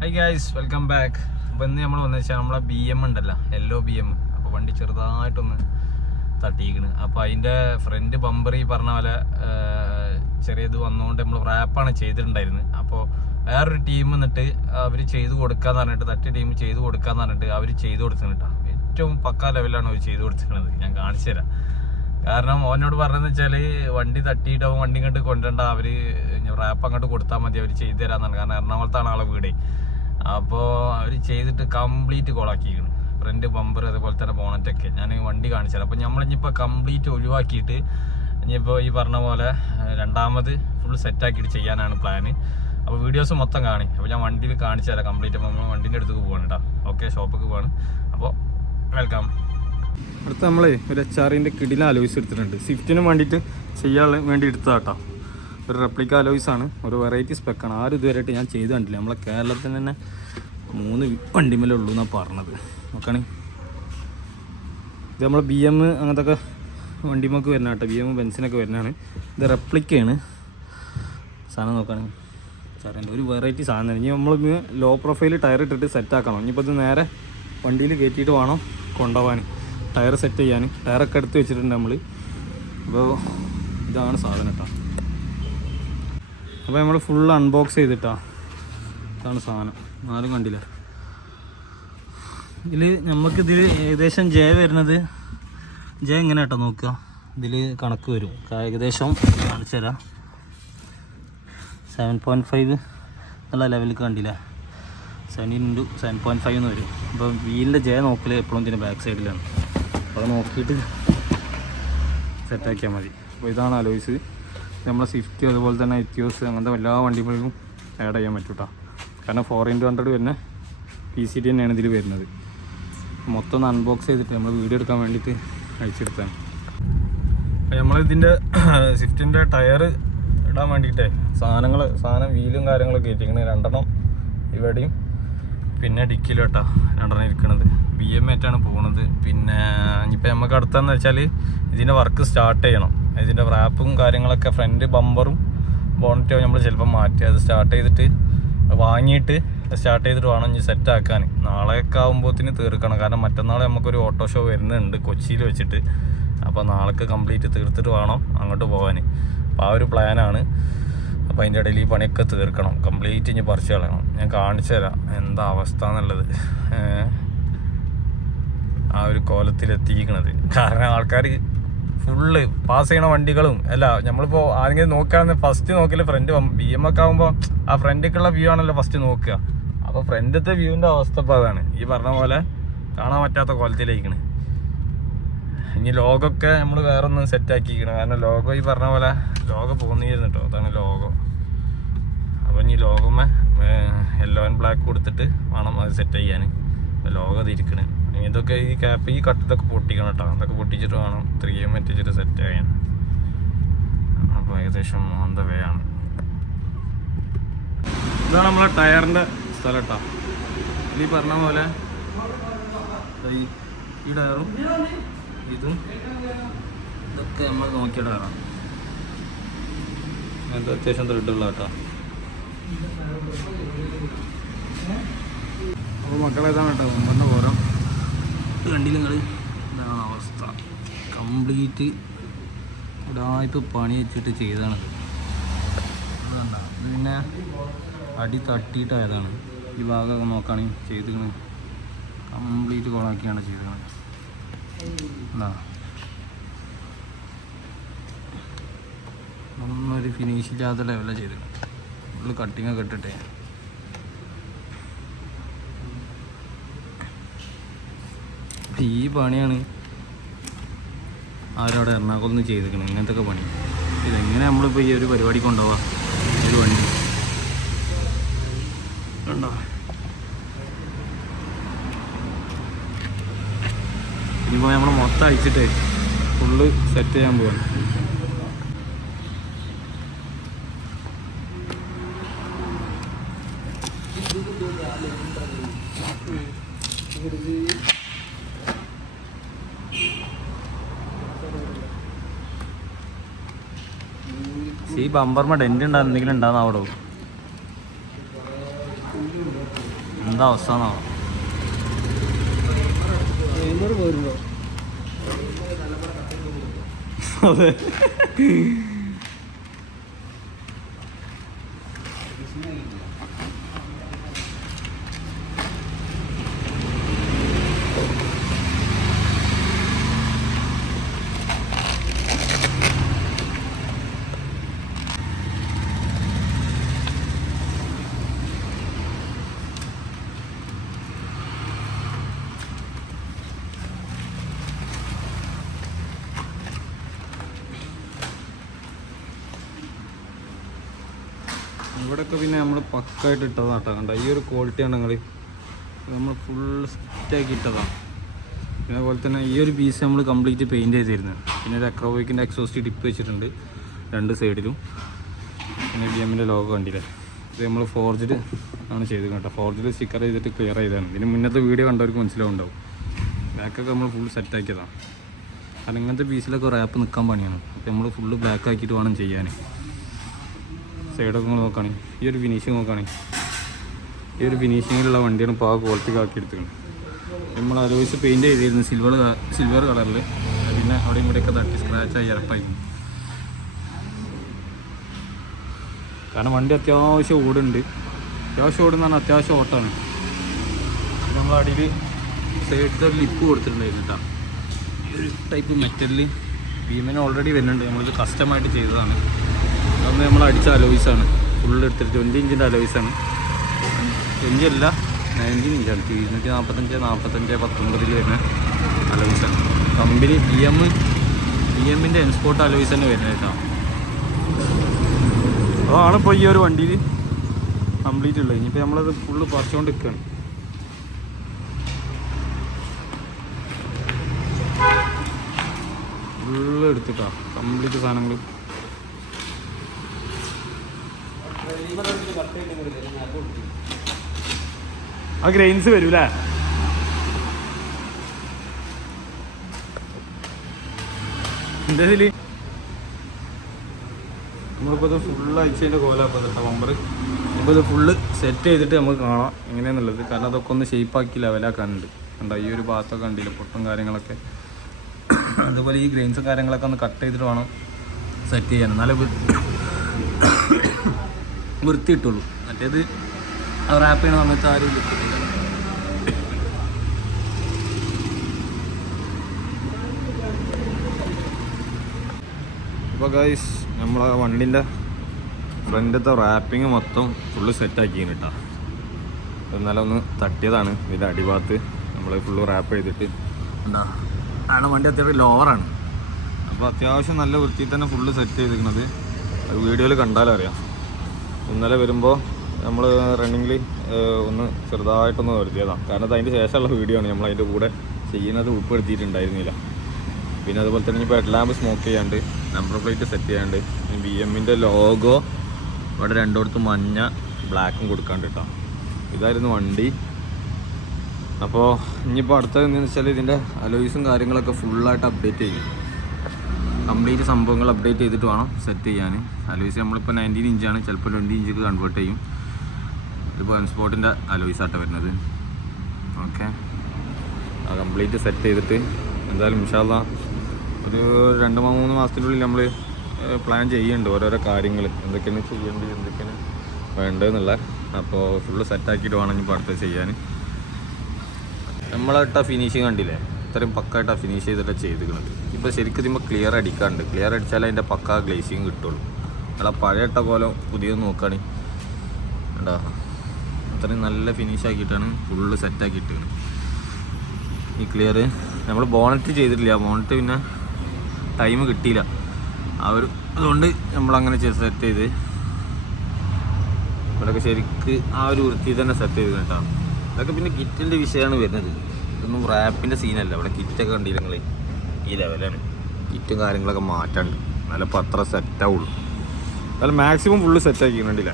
High guys welcome back അപ്പോൾ ഇന്ന് നമ്മൾ വന്നു വെച്ചാൽ നമ്മളെ ബി എം ഉണ്ടല്ലോ യെല്ലോ ബി എം അപ്പോൾ വണ്ടി ചെറുതായിട്ടൊന്ന് തട്ടിയിക്കണ്. അപ്പോൾ അതിന്റെ ഫ്രണ്ട് ബമ്പർ ഈ പറഞ്ഞ പോലെ ചെറിയത് വന്നുകൊണ്ട് നമ്മൾ റാപ്പാണ് ചെയ്തിട്ടുണ്ടായിരുന്നത് അപ്പോൾ വേറൊരു ടീം എന്നിട്ട് അവർ ചെയ്ത് കൊടുക്കാന്ന് പറഞ്ഞിട്ട് തട്ടി ടീം ചെയ്ത് കൊടുക്കാന്ന് പറഞ്ഞിട്ട് അവർ ചെയ്ത് കൊടുത്തിട്ടാ ഏറ്റവും പക്ക ലെവലാണ് അവർ ചെയ്ത് കൊടുത്തിരിക്കുന്നത് ഞാൻ കാണിച്ചു തരാം. കാരണം ഓനോട് പറഞ്ഞതെന്ന് വെച്ചാൽ വണ്ടി തട്ടിയിട്ട് അവൻ വണ്ടി ഇങ്ങോട്ട് കൊണ്ടുവരണ്ട അവർ റാപ്പ് അങ്ങോട്ട് കൊടുത്താൽ മതി അവർ ചെയ്തു തരാന്നാണ് കാരണം എറണാകുളത്താണ് ആളെ വീട്. അപ്പോൾ അവർ ചെയ്തിട്ട് കംപ്ലീറ്റ് കോളാക്കിയിരിക്കണം ഫ്രണ്ട് ബമ്പർ അതുപോലെ തന്നെ ബോണറ്റൊക്കെ ഞാൻ വണ്ടി കാണിച്ചത് അപ്പോൾ നമ്മളിപ്പോൾ കംപ്ലീറ്റ് ഒഴിവാക്കിയിട്ട് ഇനിയിപ്പോൾ ഈ പറഞ്ഞ പോലെ രണ്ടാമത് ഫുൾ സെറ്റാക്കിയിട്ട് ചെയ്യാനാണ് പ്ലാന് അപ്പോൾ വീഡിയോസ് മൊത്തം കാണി. അപ്പോൾ ഞാൻ വണ്ടിയിൽ കാണിച്ചു തരാം കംപ്ലീറ്റ് അപ്പോൾ നമ്മൾ വണ്ടീന്റെ അടുത്തേക്ക് പോകണം കേട്ടോ ഓക്കെ ഷോപ്പിലേക്ക് പോകണം അപ്പോൾ വെൽക്കം അടുത്ത് നമ്മളെ ഒരു എച്ച് ആറിന്റെ കിടിലാലോചിച്ച് എടുത്തിട്ടുണ്ട്. സ്വിഫ്റ്റിന് വേണ്ടിയിട്ട് ചെയ്യാൻ വേണ്ടി എടുത്തതാട്ടോ ഒരു റെപ്ലിക്ക ആണ്. ഒരു വെറൈറ്റി സ്പെക്കാണ് ആരും ഇതുവരെയായിട്ട് ഞാൻ ചെയ്ത് കണ്ടില്ല നമ്മളെ കേരളത്തിൽ തന്നെ മൂന്ന് വണ്ടിമേലേ ഉള്ളൂ എന്നാണ് പറഞ്ഞത്. നോക്കണേ. ഇത് നമ്മൾ ബി എം അങ്ങനത്തെ ഒക്കെ വണ്ടിമൊക്കെ വരുന്ന കേട്ടോ. ബി എം ബെൻസിനൊക്കെ വരുന്നതാണ്. ഇത് റെപ്ലിക്കയാണ് സാധനം നോക്കുകയാണെങ്കിൽ സാറേ ഒരു വെറൈറ്റി സാധനം ഇനി നമ്മൾ ലോ പ്രൊഫൈൽ ടയർ ഇട്ടിട്ട് സെറ്റ് ആക്കണം. ഇനിയിപ്പോൾ ഇത് നേരെ വണ്ടിയിൽ കയറ്റിയിട്ട് വേണം കൊണ്ടുപോകാൻ ടയർ സെറ്റ് ചെയ്യാൻ. ടയറൊക്കെ എടുത്ത് വെച്ചിട്ടുണ്ട് നമ്മൾ അപ്പോൾ ഇതാണ് സാധനം കേട്ടോ. അപ്പോൾ നമ്മൾ ഫുൾ അൺബോക്സ് ചെയ്തിട്ടാ. ഇതാണ് സാധനം. ആരും കണ്ടില്ല. ഇതിൽ നമുക്കിതിൽ ഏകദേശം ജയ വരുന്നത് ജയ എങ്ങനെ കേട്ടോ നോക്കുക? ഇതിൽ കണക്ക് വരും. ഏകദേശം കാണിച്ചു തരാം. സെവൻ പോയിന്റ് ഫൈവ് എന്നുള്ള ലെവലിൽ കണ്ടില്ല? Seven into seven point five എന്ന് വരും. അപ്പോൾ വീലിന്റെ ജയ നോക്കൽ എപ്പോഴും ഇതിന്റെ ബാക്ക് സൈഡിലാണ് അപ്പോൾ നോക്കിയിട്ട് സെറ്റാക്കിയാൽ മതി. അപ്പോൾ ഇതാണ് അലോയ്സ് നമ്മളെ സ്വിഫ്റ്റ് അതുപോലെ തന്നെ എത്തിയോസ് അങ്ങനത്തെ എല്ലാ വണ്ടികൾക്കും ആഡ് ചെയ്യാൻ പറ്റും കേട്ടോ കാരണം ഫോർ ഇന്റു ഹൺഡ്രഡ് വരുന്ന പി സി ടി തന്നെയാണ് ഇതിൽ വരുന്നത്. മൊത്തം ഒന്ന് അൺബോക്സ് ചെയ്തിട്ട് നമ്മൾ വീഡിയോ എടുക്കാൻ വേണ്ടിയിട്ട് അയച്ചെടുത്താണ് നമ്മളിതിന്റെ സ്വിഫ്റ്റിന്റെ ടയർ ഇടാൻ വേണ്ടിയിട്ടേ സാധനങ്ങൾ സാധനം വീലും കാര്യങ്ങളൊക്കെ ഇരിക്കുന്നത് രണ്ടെണ്ണം ഇവിടെയും പിന്നെ ഡിക്കിലും കേട്ടോ രണ്ടെണ്ണം ഇരിക്കണത്. ബി എം ആയിട്ടാണ് പോകുന്നത് പിന്നെ ഇനിയിപ്പോൾ നമുക്ക് അടുത്തതെന്ന് വെച്ചാൽ ഇതിന്റെ വർക്ക് സ്റ്റാർട്ട് ചെയ്യണം. ഇതിന്റെ റാപ്പും കാര്യങ്ങളൊക്കെ ഫ്രണ്ട് ബമ്പറും ബോണറ്റും നമ്മൾ ചിലപ്പോൾ മാറ്റി. അത് സ്റ്റാർട്ട് ചെയ്തിട്ട് വാങ്ങിയിട്ട് സ്റ്റാർട്ട് ചെയ്തിട്ട് വേണം ഇനി സെറ്റ് ആക്കാൻ. നാളെയൊക്കെ ആകുമ്പോഴത്തേന് തീർക്കണം. കാരണം മറ്റന്നാൾ നമുക്കൊരു ഓട്ടോ ഷോ വരുന്നുണ്ട് കൊച്ചിയിൽ വെച്ചിട്ട്. അപ്പോൾ നാളേക്ക് കംപ്ലീറ്റ് തീർത്തിട്ട് വേണം അങ്ങോട്ട് പോകാൻ അപ്പോൾ ആ ഒരു പ്ലാനാണ് അപ്പോൾ അതിന്റെ ഇടയിൽ ഈ പണിയൊക്കെ തീർക്കണം. കംപ്ലീറ്റ് ഇനി പറിച്ചു കളയണം. ഞാൻ കാണിച്ചു തരാം എന്താ അവസ്ഥ എന്നുള്ളത്. ആ ഒരു കോലത്തിലെത്തിക്കണത് കാരണം ആൾക്കാർ ഫുള്ള് പാസ് ചെയ്യണ വണ്ടികളും അല്ല നമ്മളിപ്പോൾ ആരെങ്കിലും നോക്കുകയാണെങ്കിൽ ഫസ്റ്റ് നോക്കില്ല ഫ്രണ്ട് ബി എം ഒക്കെ ആകുമ്പോൾ ആ ഫ്രണ്ടിലേക്കുള്ള വ്യൂ ആണല്ലോ ഫസ്റ്റ് നോക്കുക. അപ്പോൾ ഫ്രണ്ടത്തെ വ്യൂവിന്റെ അവസ്ഥ ഇപ്പോൾ അതാണ്. ഈ പറഞ്ഞ പോലെ കാണാൻ പറ്റാത്ത കോലത്തിലേക്കാണ് ഇനി ലോഗൊക്കെ നമ്മൾ വേറെ ഒന്നും സെറ്റ് ആക്കിയിരിക്കണം. കാരണം ലോഗോ ഈ പറഞ്ഞ പോലെ ലോഗോ പോകുന്നിരുന്നു കേട്ടോ അതാണ് ലോഗോ. അപ്പോൾ ഇനി ലോഗോമേ യെല്ലോ ആൻഡ് ബ്ലാക്ക് കൊടുത്തിട്ട് വേണം അത് സെറ്റ് ചെയ്യാൻ ലോഗോ തിരിക്കണ് ഇനി ഇതൊക്കെ ഈ ക്യാപ്പ് ഈ കട്ടിതൊക്കെ പൊട്ടിക്കണം കേട്ടോ അതൊക്കെ പൊട്ടിച്ചിട്ട് വേണം. ത്രീ എം എത്തിച്ചിട്ട് സെറ്റ് ചെയ്യാൻ. അപ്പോൾ ഏകദേശം ഓൺ ദ ആണ്. ഇതാണ് നമ്മളെ ടയറിന്റെ സ്ഥലം കേട്ടോ ഈ പറഞ്ഞ പോലെ ഈ ടയറും ഇതും ഇതൊക്കെ നമ്മൾ നോക്കിയ ടയറാണ്. അങ്ങനത്തെ അത്യാവശ്യം ത്രെഡുള്ള കേട്ടോ അപ്പോൾ മക്കളെ ഇതാണ് കേട്ടോ മുമ്പെന്ന് പോരാം. കണ്ടില്ല നിങ്ങൾ ഇതാണ് അവസ്ഥ. കംപ്ലീറ്റ് ഉടായ്പ പണി വെച്ചിട്ട് ഇത് പിന്നെ അടി തട്ടിയിട്ടായതാണ്. ഈ ഭാഗമൊക്കെ നോക്കുകയാണെങ്കിൽ ചെയ്തിക്കണ് കംപ്ലീറ്റ് കോളാക്കിയാണ് ചെയ്തത്. എന്താ ഒന്നൊരു ഫിനിഷ് ഇല്ലാത്ത ലെവലാണ് ചെയ്തത്. ഫുള്ള് കട്ടിങ്ങൊക്കെ ഇട്ടിട്ടേ. ഈ പണിയാണ് അവരവിടെ എറണാകുളത്ത് നിന്ന് ചെയ്തിരിക്കുന്നത് ഇങ്ങനത്തെ പണി. ഇതെങ്ങനെ നമ്മളിപ്പോൾ ഈ ഒരു പരിപാടി കൊണ്ടുപോവാ? ഒരു പണി. കണ്ടോ? ഇനിയിപ്പോൾ നമ്മൾ മൊത്തം അഴിച്ചിട്ടേ ഫുള്ള് സെറ്റ് ചെയ്യാൻ പോവാണ് ഈ ബമ്പർമ ഡെന്റ് ഉണ്ടാ എന്തെങ്കിലും ഉണ്ടാകുന്ന അവിടെ എന്താ അവസ്ഥ അതെ. ഇവിടെയൊക്കെ പിന്നെ നമ്മൾ പക്കായിട്ട് ഇട്ടതാട്ടോ കണ്ട ഈ ഒരു ക്വാളിറ്റിയാണ് നിങ്ങൾ നമ്മൾ ഫുൾ സെറ്റാക്കി ഇട്ടതാണ്. പിന്നെ അതുപോലെ തന്നെ ഈ ഒരു പീസ് നമ്മൾ കംപ്ലീറ്റ് പെയിന്റ് ചെയ്തിരുന്നത് പിന്നെ ഒരു അക്രോബോയ്ക്കിന്റെ എക്സോസ്റ്റ് ടിപ്പ് വെച്ചിട്ടുണ്ട് രണ്ട് സൈഡിലും പിന്നെ ബി എമ്മിന്റെ ലോഗോ കണ്ടില്ലേ? ഇത് നമ്മൾ ഫോർജിഡ് ആണ് ചെയ്ത് കേട്ടോ. ഫോർജിഡ് സ്റ്റിക്കർ ചെയ്തിട്ട് ക്ലിയർ ചെയ്തതാണ്. ഇതിന് മുന്നത്തെ വീഡിയോ കണ്ടവർക്ക് മനസ്സിലാവുണ്ടാവും. ബാക്കൊക്കെ നമ്മൾ ഫുൾ സെറ്റാക്കിയതാണ് കാരണം ഇങ്ങനത്തെ പീസിലൊക്കെ റാപ്പ് നിൽക്കാൻ പണിയാണ്. അപ്പോൾ നമ്മൾ ഫുള്ള് ബ്ലാക്ക് ആക്കിയിട്ട് വേണം ചെയ്യാൻ സൈഡൊക്കെ നോക്കുകയാണെങ്കിൽ ഈ ഒരു ഫിനിഷിങ് നോക്കുകയാണെങ്കിൽ ഈ ഒരു ഫിനിഷിങ്ങിലുള്ള വണ്ടിയാണ് ഇപ്പോൾ ആ ക്വാളിറ്റി ആക്കി എടുത്തിട്ടുണ്ട് നമ്മൾ ആലോചിച്ച് പെയിന്റ് ചെയ്തിരുന്നു സിൽവർ സിൽവർ കളറിൽ പിന്നെ അവിടെയും ഇവിടെയൊക്കെ തട്ടി സ്ക്രാച്ചായി ഇറപ്പായി കാരണം വണ്ടി അത്യാവശ്യം ഓടുണ്ട് അത്യാവശ്യം ഓടുന്ന പറഞ്ഞാൽ അത്യാവശ്യം ഓട്ടാണ്. നമ്മൾ അടിയിൽ സൈഡിൽ ഒരു ലിപ്പ് കൊടുത്തിട്ടുണ്ടായിരുന്നു കേട്ടോ ഈ ഒരു ടൈപ്പ് മെറ്റലിൽ ഭീമന് ഓൾറെഡി വരുന്നുണ്ട്. നമ്മളിത് കസ്റ്റമായിട്ട് ചെയ്തതാണ്. അതൊന്ന് നമ്മൾ അടിച്ച അലോയ്സാണ് ഫുള്ള് എടുത്തിട്ട് ട്വന്റി ഇഞ്ചിന്റെ അലോയ്സാണ് ട്വന്റി അല്ല നയന്റീൻ ഇഞ്ചാണ് ഇരുന്നൂറ്റി നാൽപ്പത്തഞ്ച് നാൽപ്പത്തഞ്ച് പത്തൊമ്പതിൽ വരുന്ന അലോയ്സാണ് കമ്പനി ബി എം ബി എമ്മിന്റെ എൻസ്പോർട്ട് അലോയ്സ് തന്നെ വരുന്നത് കേട്ടോ. അതാണ് ഇപ്പോൾ ഈ ഒരു വണ്ടിയിൽ കംപ്ലീറ്റ് ഉള്ളത്. ഇനിയിപ്പോൾ നമ്മളത് ഫുള്ള് പറിച്ചുകൊണ്ട് നിൽക്കുകയാണ് ഫുള്ള് എടുത്തിട്ടാ. കംപ്ലീറ്റ് സാധനങ്ങൾ ആ ഗ്രെയിൻസ് വരൂലേ എന്താ ഇതിൽ? നമ്മളിപ്പോൾ ഇത് ഫുള്ള് അയച്ചതിന്റെ കോലാപ്പോൾ കേട്ടോ ബമ്പർ ഇപ്പോൾ ഇത് ഫുള്ള് സെറ്റ് ചെയ്തിട്ട് നമുക്ക് കാണാം എങ്ങനെയാണെന്നുള്ളത് കാരണം അതൊക്കെ ഒന്ന് ഷേപ്പാക്കി ലെവലാക്കാനുണ്ട് കണ്ടോ ഈ ഒരു ഭാഗത്തൊക്കെ കണ്ടില്ല പൊട്ടും കാര്യങ്ങളൊക്കെ. അതുപോലെ ഈ ഗ്രെയിൻസും കാര്യങ്ങളൊക്കെ ഒന്ന് കട്ട് ചെയ്തിട്ട് വേണം സെറ്റ് ചെയ്യാൻ. എന്നാലേ വൃത്തി കിട്ടുള്ളൂ മറ്റേത് റാപ്പ് ചെയ്യണ സമയത്ത് ആരും കിട്ടില്ല ഇപ്പോൾ ഗൈസ് നമ്മളെ വണ്ടിന്റെ ഫ്രണ്ടത്തെ റാപ്പിങ് മൊത്തം ഫുള്ള് സെറ്റാക്കി കേട്ടോ എന്നാലും ഒന്ന് തട്ടിയതാണ്. ഇതിന്റെ അടിഭാഗത്ത് നമ്മൾ ഫുള്ള് റാപ്പ് ചെയ്തിട്ട്. എന്താ? ആണ് വണ്ടി അത്യാവശ്യം ലോവറാണ് അപ്പോൾ അത്യാവശ്യം നല്ല വൃത്തിയിൽ തന്നെ ഫുള്ള് സെറ്റ് ചെയ്തിരിക്കുന്നത് അത് വീഡിയോയിൽ കണ്ടാലും അറിയാം ഇന്നലെ വരുമ്പോൾ നമ്മൾ റണ്ണിങ്ങിൽ ഒന്ന് ചെറുതായിട്ടൊന്ന് വരുത്തിയതാണ് കാരണം അത് അതിന്റെ ശേഷമുള്ള വീഡിയോ ആണ്. നമ്മൾ അതിന്റെ കൂടെ ചെയ്യുന്നത് ഉൾപ്പെടുത്തിയിട്ടുണ്ടായിരുന്നില്ല. പിന്നെ അതുപോലെ തന്നെ ഇപ്പോൾ ഹെഡ് ലാമ്പ് സ്മോക്ക് ചെയ്യാണ്ട് നമ്പർ പ്ലേറ്റ് സെറ്റ് ചെയ്യാണ്ട് ബി എമ്മിന്റെ ലോഗോ ഇവിടെ രണ്ടിടത്ത് മഞ്ഞ ബ്ലാക്കും കൊടുക്കാണ്ട് കേട്ടോ ഇതായിരുന്നു വണ്ടി. അപ്പോൾ ഇനിയിപ്പോൾ അടുത്തത് എന്താണെന്ന് വെച്ചാൽ ഇതിന്റെ അലോയ്സും കാര്യങ്ങളൊക്കെ ഫുള്ളായിട്ട് അപ്ഡേറ്റ് ചെയ്യും. കംപ്ലീറ്റ് സംഭവങ്ങൾ അപ്ഡേറ്റ് ചെയ്തിട്ട് വേണം സെറ്റ് ചെയ്യാൻ. അലോയ്സ് നമ്മളിപ്പോൾ നയന്റീൻ ഇഞ്ചാണ് ചിലപ്പോൾ ട്വന്റി ഇഞ്ചിൽ കൺവേർട്ട് ചെയ്യും. ഇതിപ്പോൾ എൻസ്പോർട്ടിന്റെ അലോയ്സ് ആട്ടോ വരുന്നത്. ഓക്കെ ആ കംപ്ലീറ്റ് സെറ്റ് ചെയ്തിട്ട് എന്തായാലും ഇൻഷാല്ല ഒരു രണ്ട് മൂന്ന് മാസത്തിനുള്ളിൽ നമ്മൾ പ്ലാൻ ചെയ്യുന്നുണ്ട് ഓരോരോ കാര്യങ്ങൾ എന്തൊക്കെയാണ് ചെയ്യേണ്ടത് എന്തൊക്കെയാണ് വേണ്ടതെന്നുള്ള. അപ്പോൾ ഫുള്ള് സെറ്റാക്കിയിട്ട് വേണം ഇനിയിപ്പോൾ അടുത്തത് ചെയ്യാൻ. നമ്മളിട്ട ഫിനിഷിങ് കണ്ടില്ലേ? ഇത്രയും പക്കായിട്ട് ഫിനിഷ് ചെയ്തിട്ട് ചെയ്തിരിക്കുന്നത് ഇപ്പോൾ ശരിക്കും ഇതിമ്പോൾ ക്ലിയർ അടിക്കാണ്ട്. ക്ലിയർ അടിച്ചാലേ അതിന്റെ പക്ക ഗ്ലേസിങ് കിട്ടുള്ളൂ. അല്ല പഴയ ഇട്ട പോലെ പുതിയത് നോക്കുകയാണെങ്കിൽ കേട്ടോ അത്രയും നല്ല ഫിനിഷ് ആക്കിയിട്ടാണ് ഫുള്ള് സെറ്റാക്കിയിട്ട് ഈ ക്ലിയർ നമ്മൾ ബോണറ്റ് ചെയ്തിട്ടില്ല. ബോണറ്റ് പിന്നെ ടൈം കിട്ടിയില്ല. ആ ഒരു അതുകൊണ്ട് നമ്മളങ്ങനെ സെറ്റ് ചെയ്ത് ഇവിടെയൊക്കെ ശരിക്ക് ആ ഒരു വൃത്തി തന്നെ സെറ്റ് ചെയ്ത് കേട്ടോ ഇതൊക്കെ പിന്നെ കിറ്റിന്റെ വിഷയമാണ് വരുന്നത്. ഇതൊന്നും റാപ്പിന്റെ സീനല്ല ഇവിടെ കിറ്റൊക്കെ കണ്ടില്ല നിങ്ങൾ ഈ ലെവലാണ് കിറ്റും കാര്യങ്ങളൊക്കെ മാറ്റാണ്ട്. നല്ല പത്ര സെറ്റാവുള്ളൂ എന്നാലും മാക്സിമം ഫുള്ള് സെറ്റാക്കി കണ്ടില്ല